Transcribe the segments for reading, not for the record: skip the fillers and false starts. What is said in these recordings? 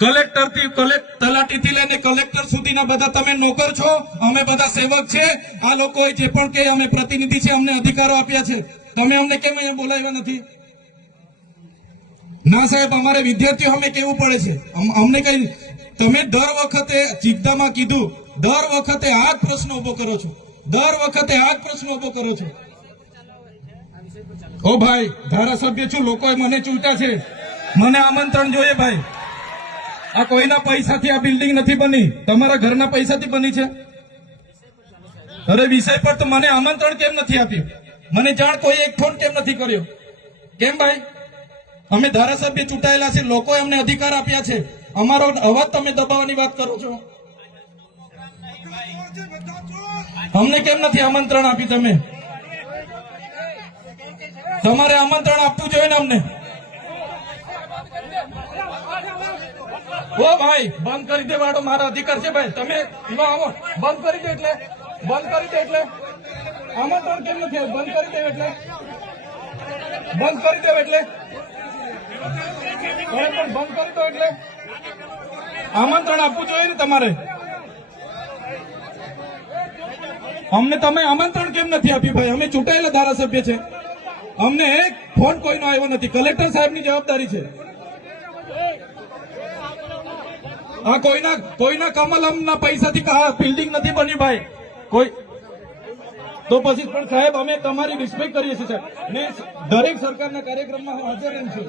તલાટીથી લઈને કલેક્ટર સુધીના બધા તમે નોકર છો, અમે બધા સેવક છે। આ લોકોએ જે પણ કે અમે પ્રતિનિધિ છે, અમને અધિકારો આપ્યા છે, તમે અમને કેમ અહીંયા બોલાવ્યા નથી? ના સાહેબ, અમારે વિદ્યાર્થીઓ અમે કેવું પડે છે, અમને કઈ તમે દર વખતે ચિત્તામાં કીધું, દર વખતે આ જ પ્રશ્ન ઉભો કરો છો, દર વખતે આ જ પ્રશ્ન ઉભો કરો છો। ઓ ભાઈ, ધારાસભ્ય છું, લોકોએ મને ચૂંટ્યા છે, મને આમંત્રણ જોઈએ ભાઈ। આ કોઈના પૈસાથી આ બિલ્ડિંગ નથી બની, તમારા ઘરના પૈસાથી બની છે। અરે વિષય પર તો મને આમંત્રણ કેમ નથી આપ્યું? મને જાણ કોઈ એક ફોન કેમ નથી કર્યો? કેમ ભાઈ? અમે ધારાસભ્ય ચૂંટાયેલા છે, લોકોએ અમને અધિકાર આપ્યા છે, અમારો અવાજ તમે દબાવવાની વાત કરો છો। અમને કેમ નથી આમંત્રણ આપ્યું? તમે તમારે આમંત્રણ આપવું જોઈએ ને અમને। ઓ ભાઈ, બંધ કરી દેવાડો, મારો અધિકાર છે ભાઈ। તમે આવો, બંધ કરી દે એટલે આમંત્રણ કેમ નથી? બંધ કરી દે એટલે બંધ કરી દો એટલે આમંત્રણ આપવું જોઈએ ને તમારે। અમને તમે આમંત્રણ કેમ નથી આપ્યું ભાઈ? અમે ચૂંટાયેલા ધારાસભ્ય છે, અમને એક ફોન કોઈનો આવ્યો નથી। કલેક્ટર સાહેબની જવાબદારી છે। આ કોઈના કમલમના પૈસાથી બિલ્ડિંગ નથી બની ભાઈ, કોઈ તો પછી પણ સાહેબ અમે તમારી રિસ્પેક્ટ કરીએ છીએ સાહેબ, ને દરેક સરકારના કાર્યક્રમમાં હું હાજર રહું છું।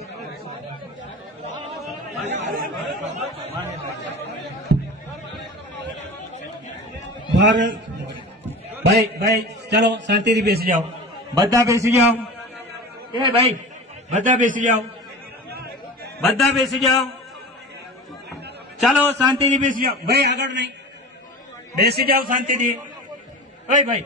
ભાઈ ચલો શાંતિથી બેસી જાઓ, બધા બેસી જાઓ। એ ભાઈ બધા બેસી જાઓ, બધા બેસી જાઓ, ચાલો શાંતિથી બેસી જાઓ। ભાઈ આગળ નહીં, બેસી જાઓ શાંતિથી। ભાઈ